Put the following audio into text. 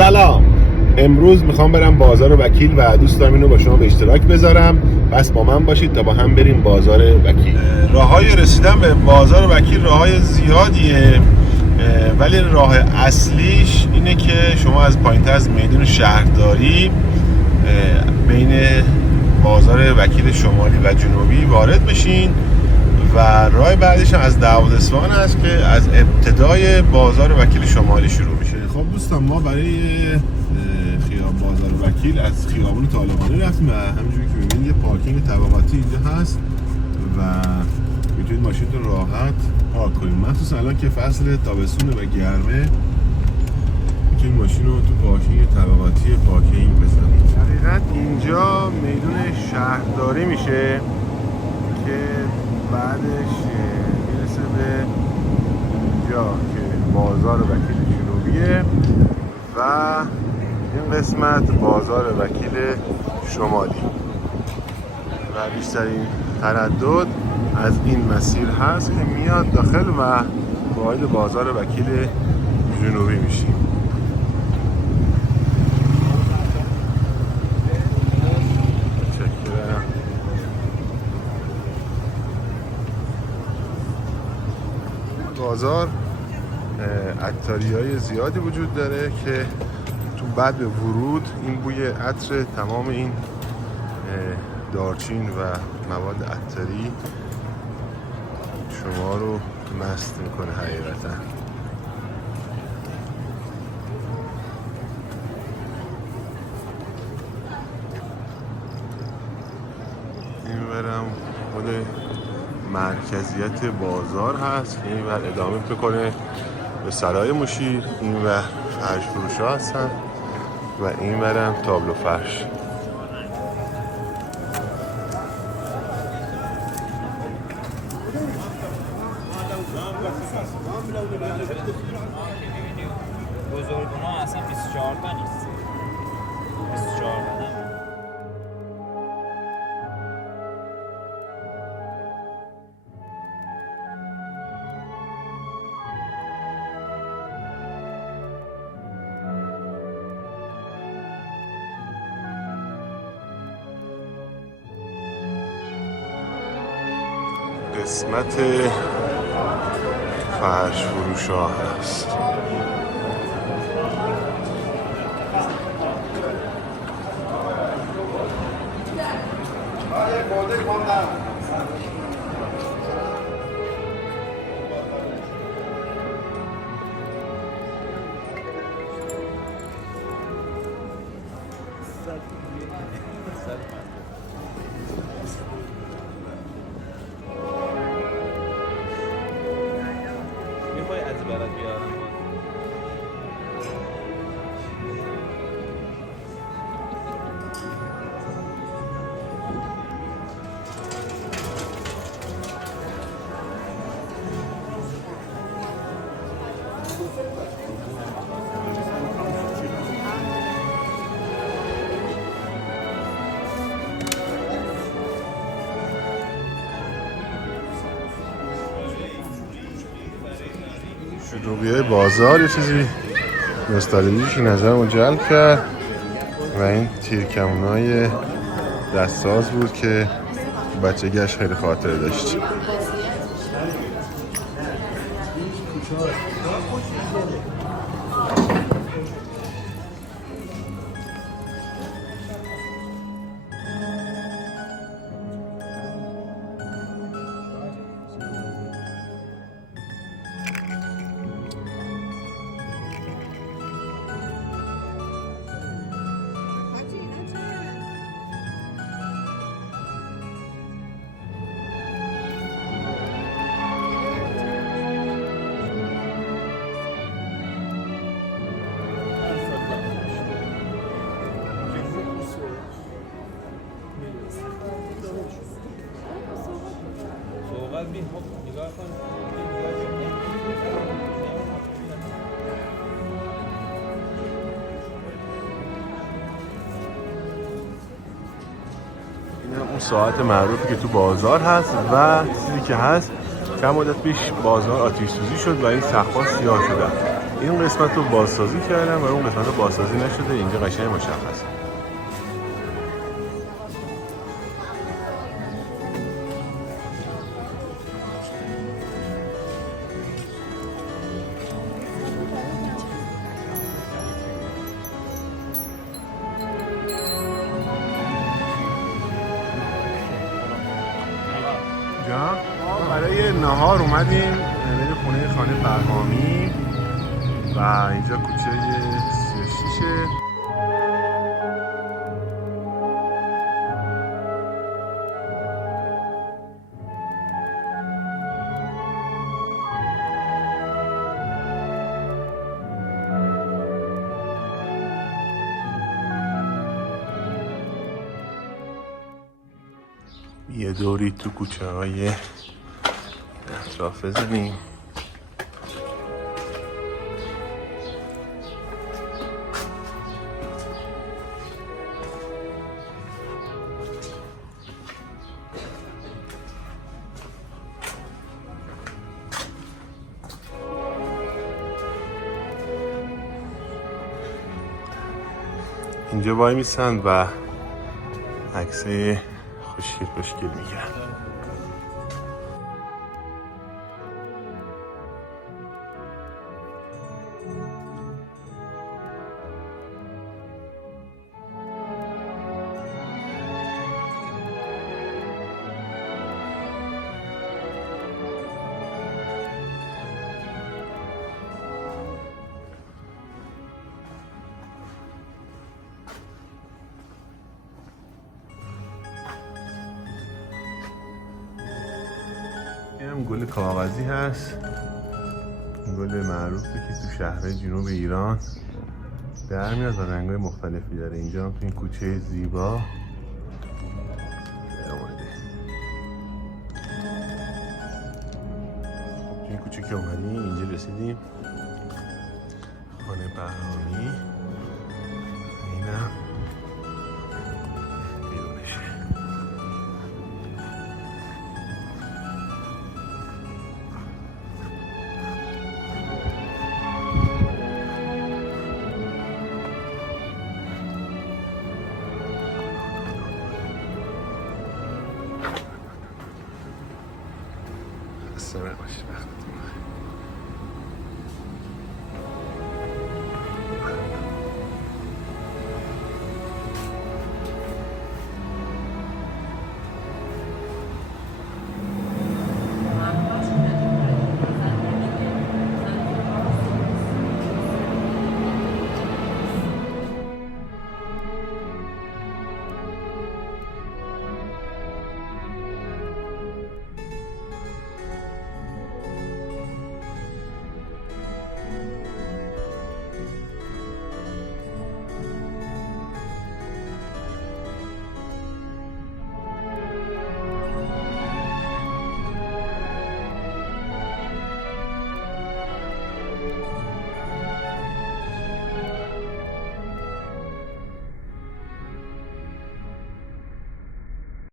سلام. امروز میخوام برم بازار وکیل و دوست دارم اینو با شما به اشتراک بذارم. پس با من باشید تا با هم بریم بازار وکیل. راههای رسیدن به بازار وکیل راههای زیادیه، ولی راه اصلیش اینه که شما از پایین‌تر از میدون شهرداری بین بازار وکیل شمالی و جنوبی وارد بشین و راه بعدش از داوود اصفهان است که از ابتدای بازار وکیل شمالی شروع میشه. خب دوستان، ما برای خیابان بازار وکیل از خیابان طالقانی رفتیم و همونجوری که می‌بینید یه پارکینگ طبقاتی اینجا هست و میتونید ماشینتون راحت پارک کنید. مخصوصا الان که فصل تابستونه و گرمه میتونید ماشین رو تو پارکینگ طبقاتی پارکینگ بزنید. حقیقت اینجا میدون شهرداری میشه که بعدش میرسه به اینجا که بازار وکیل جنوبیه و این قسمت بازار وکیل شمالی و بیشترین تردد از این مسیر هست که میاد داخل و وارد بازار وکیل جنوبی میشیم. بازار عطاریای زیادی وجود داره که تو بعد به ورود این بوی عطر تمام این دارچین و مواد عطاری شما رو مست میکنه حقیقتا. این برم خود مرکزیت بازار هست که این ور ادامه بکنه به سرای مشیر، این ور فرش فروش ها هستن و این ورم تابلو فرش. بزرگونا اصلا 24 تا نیست، 24 تا. قسمت فرش فروش ها هست. میخوای از برات بیارم؟ شروعیه بازار یه چیزی نوستالژیک نظرمو جلب کرد و این تیرکمونای دستساز بود که بچگیش خیلی خاطره داشت. اون ساعت معروفی که تو بازار هست و چیزی که هست چند مدت پیش بازار آتش سوزی شد و این سقف‌ها سیاه شدن. این قسمت رو بازسازی کردم و اون قسمت رو بازسازی نشده. اینجا قشنگ مشخصه. ما برای نهار اومدیم برای خانه فرهامی و اینجا کوچه 36. یه دوری تو کوچه های اطراف بزنیم. اینجا وای میسند و عکسای خوشگل میگیرن. این هم گل کاغذی هست، گل معروفی که تو شهر جنوب ایران در میاد و رنگ‌های مختلفی داره. اینجا هم تو این کوچه زیبا اومده. تو این کوچه که اومدیم اینجا رسیدیم خانه بهرامی. اینم بیرونشه. سمر باشه.